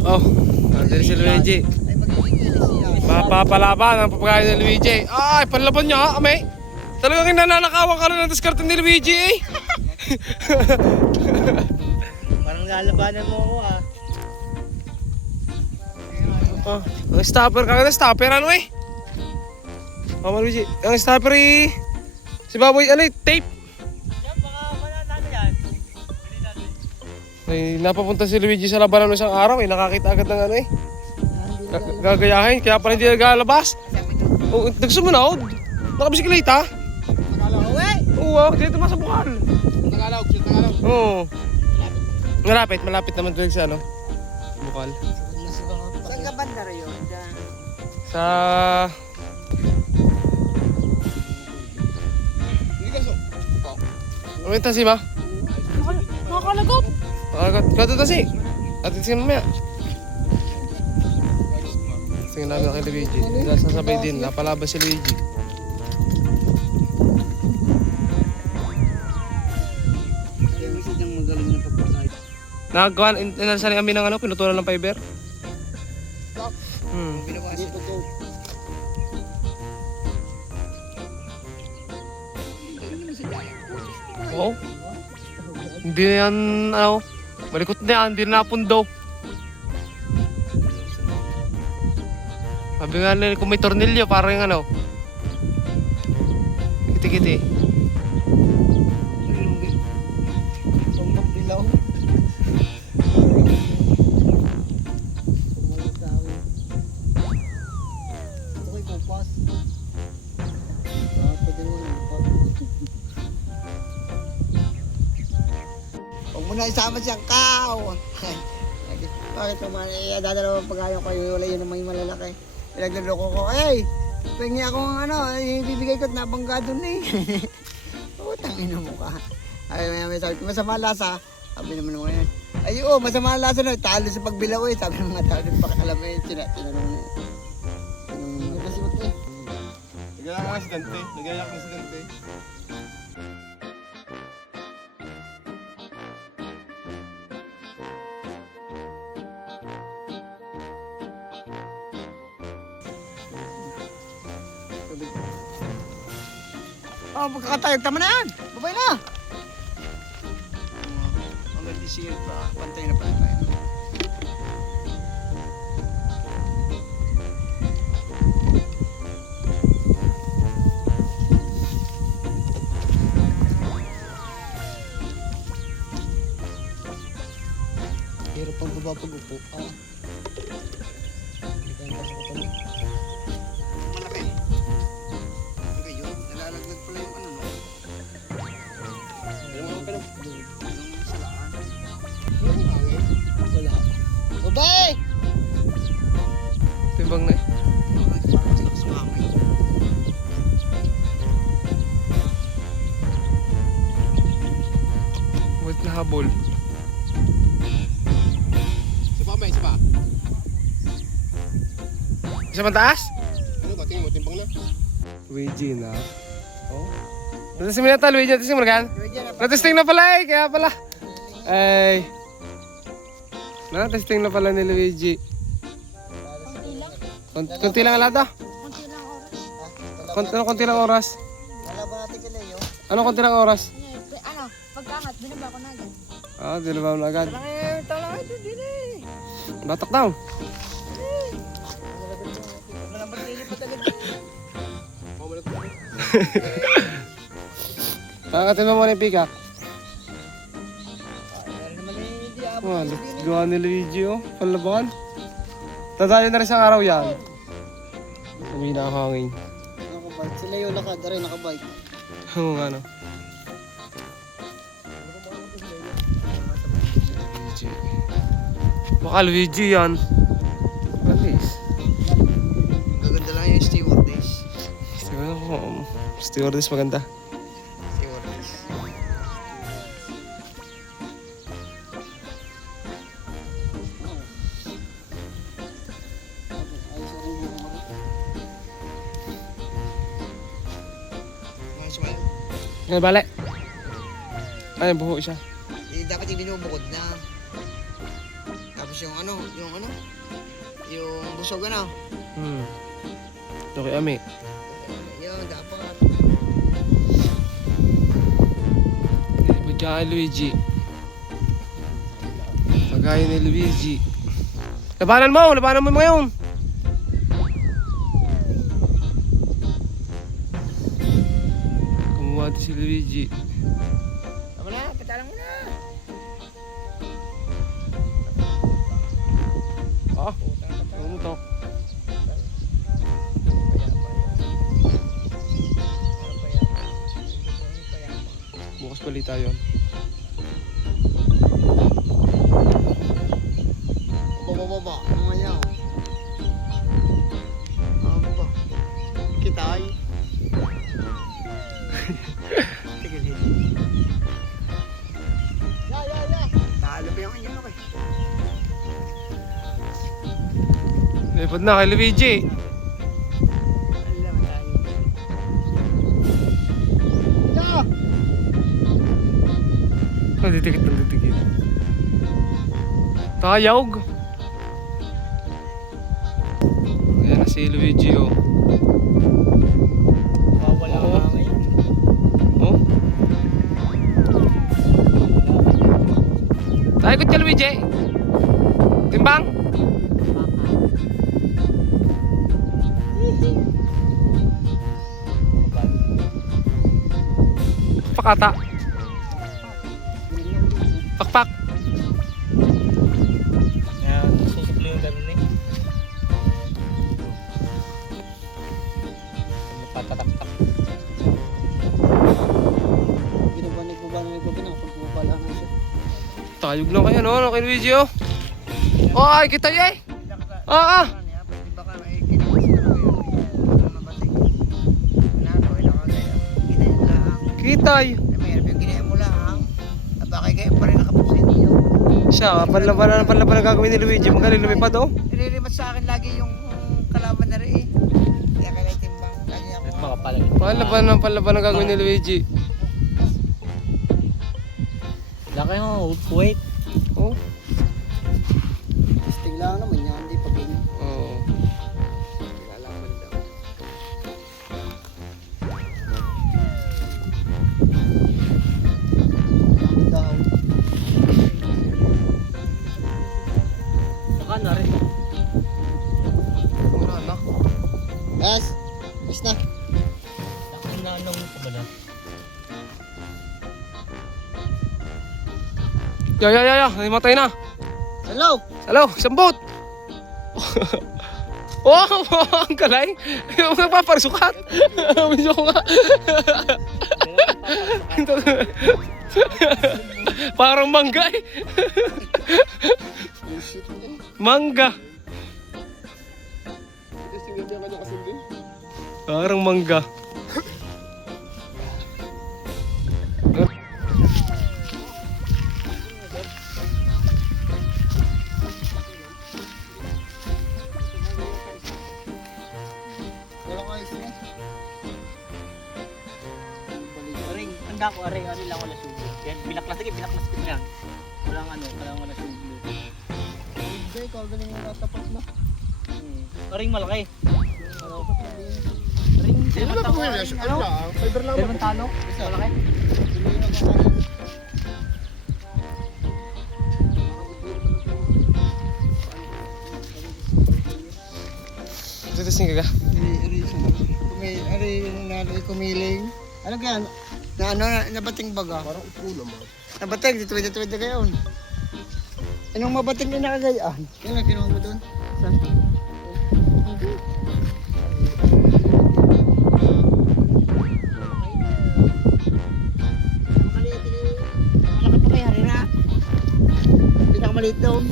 Oh, nandun si Luigi. Mapapalaban ang papagayon ni Luigi. Ay, panlaban niya, ame. Talagang nananakawan ka rin ng diskarte ni Luigi eh. Parang lalabanan mo ako ah. Oh, ang stopper ka na, stopper ano eh. Mama Luigi, ang stopper eh. Si Baboy, ano eh, tape. Yan, baka mananalo yan. Ay, napapunta si Luigi sa labanan ng isang araw eh. Nakakita agad ng ano eh. Gagayahin, kaya pala hindi nagalabas. Oh, nagsumunod. Nakabisikleta. Tagalog eh! Oo, dito mas sa bukal. Tagalog, siya Tagalog. Oo. Malapit naman doon sa ano. Bukal. Saan ka banda rin yun? Sa... Ano yung tasi ba? Nakakalagop. Kato tasi. Atin sino mamaya. Tingnan namin kay Luigi. Sasabay din, napalabas si Luigi. Nagagawa, inalasan kami ng ano, pinutulan ng fiber. Oo. Hindi na yan, ano, malikot na yan, hindi na napundo. Sabi nga nila kung may tornilyo, parang yung ano, kiti-kiti. Tumbok dilaw. Ito ko'y kupas. Pwede naman ang kupas. Huwag mo na isama siyang cow. Bakit naman? Dadalawa pag-ayaw kayo. Wala yun ang may malalaki. Pinagluloko ko. Ay! Pengi akong ano. Bibigay ko't nabangga dun eh. Utang ina mo ka. Ay, may sabi ko, masama lasa. Sabi naman naman yan. Ay, oo, masama lasa na. Talo sa pagbilaw eh. Sabi ng mga tao din pakakalam eh. Tinanong na. Nagkasiwat eh. Nagaya ka si Dante. Nagaya ka si Dante. Oh, magkakatayog. Tama na yan. Babay na. Hanggang this year pa. Pantay na pala tayo. Pero pang baba pag-upo. Hindi ka yung pasok ito. Malaki. Okay yun. Nalalaglag pala yung ano no. Yung salaan. Yung hangin. Wala. Babay! Timbang na eh. Lakas mahangin. Wait na habol. Isa pa. Isa man taas? Ano ba? Tingin mo, timbang na. Luigi na. Oh. Natasting mo na ito, Luigi. Natasting mo na kan? Natasting na pala eh. Kaya pala. Ay. Natasting na pala ni Luigi. Kunti lang alata. Kunti lang oras. Wala ba natin kay Leo? Ano kunti lang oras? Ano, pagkaangat, binaba ko na agad. Ah, dinabaw na agad. Talang ito din eh. Batak daw. Wala nang barili pa talaga. Kakatin mo muna yung pick-up. Meron naman eh, hindi Oh, gawa ni Luigi oh. Panlaban. Tadali na rin sa araw yan. Uwi na ang hangin. Nakabike. Si Leo rin nakabike. Oo nga no. Luigi. Baka Luigi yan. Alis. Gaganda lang yung stewardess. Stewardess maganda. Stewardess. Ano balik? Ay, buho siya. Eh, dapat yung binubukod na. Tapos yung busog ano. Okay, Ami. Yun, dapat. Ba't kaya Luigi? Kagaya ni Luigi. Labanan mo ngayon. Kumuha din si Luigi. Tama na, patalang mo na. Ano mo to? Bukas balik tayo. Baba. Ano yan? Baba. Kitay. Tigil. Ya. Talo pa yung inyo, okay? Lipad na kay Luigi. Didikit. Tayog. Ayan na si Luigi, oh. Wala Oo. ka ngayon. Oh. Taikot ka, Luigi. Timbang. Pakata. Pakpak. Susukli yung ganun eh. Patatak-tak. Ginabanig mo ba pinapagpupala na siya? Tayog lang kayo, no? Kay Luigi, oh. Oh, ay, kita yay. Ah. Kitay. Siya, panlaban ang gagawin ni Luigi. Magaling lumipad, oh. Nililimat sa akin lagi yung kalaban na rin eh. Kaya kailan timbang. Lagi ako. Makapalag. Panlaban ang gagawin ni Luigi. Laki mo, wait. Oh. Testing lang naman yan, hindi pa ganyan. Oo. Lalaman daw. Daw. Saka na rin. Wala na. Yes. Yes na. Nanong ko ba na? Ya. Namatay na. Hello. Hello, isang boat. Oh, ang galay. Yung nagpaparsukat. Medyo ko nga. Parang mangga eh. Mangga. Parang mangga. Wala ko ayos na. Aring, handa ko, aring, ano lang wala sugo. Yan, binaklas ko yan. Walang wala sugo. Hindi, ikaw galing yung natapat na. Aring malaki. Ano? Aring, Ano ba po yun? Ano lang? Fiber lang. dalawang talo. Malaki. Titising ka ka? Kumiling. Ano kaya? Nabating baga? Parang upo naman. Nabating, tuwid-tuwid na kayo. Anong mabating na nakagayaan? Yan lang kinuha mo doon. Saan? Pinakamaliit doon.